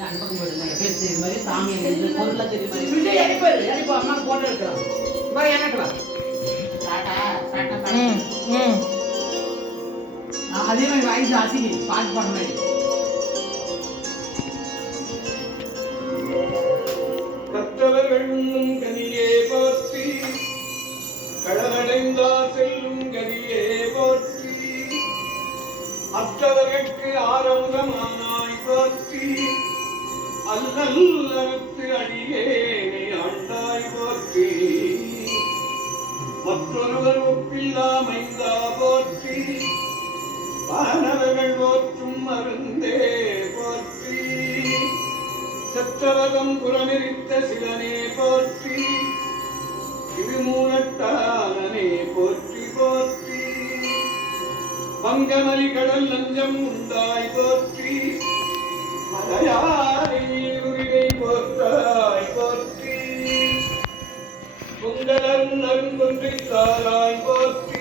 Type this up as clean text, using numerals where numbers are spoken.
அன்பகம் போடுங்க பேசு இது மாதிரி சாமி பொருளாக தெரியும் விஜய் அடிப்பாரு அம்மா போட்டோ எடுக்கிறோம் இப்போ என்னட்டு வா சாட்டா அதே மாதிரி வாய்ஸ் அசிங்கி பாட்டு பாடுற மாதிரி கற்றவர்கள் உண்ணும் கனியே போற்றி கடலடைந்தார் செல்லும் கனியே போற்றி அற்றவர்கட்கு ஆரம்பமானாய் போற்றி அல்லல்லறுத்து அடியேனை ஆண்டாய் போற்றி மற்றொருவர் ஒப்பில்லாமைந்தா போற்றி வானவர்கள் போற்றும் மருந்தே போற்றி சற்றவகம் புறமெரித்த சிலனே போற்றி திருமூலட்டானே போற்றி போற்றி பங்கமலி கடல் லஞ்சம் உண்டாய் போற்றி மலையாரை உரிமை போற்றாய் போற்றி பொங்கலரும் நருங்கொன்றை தாராய் போற்றி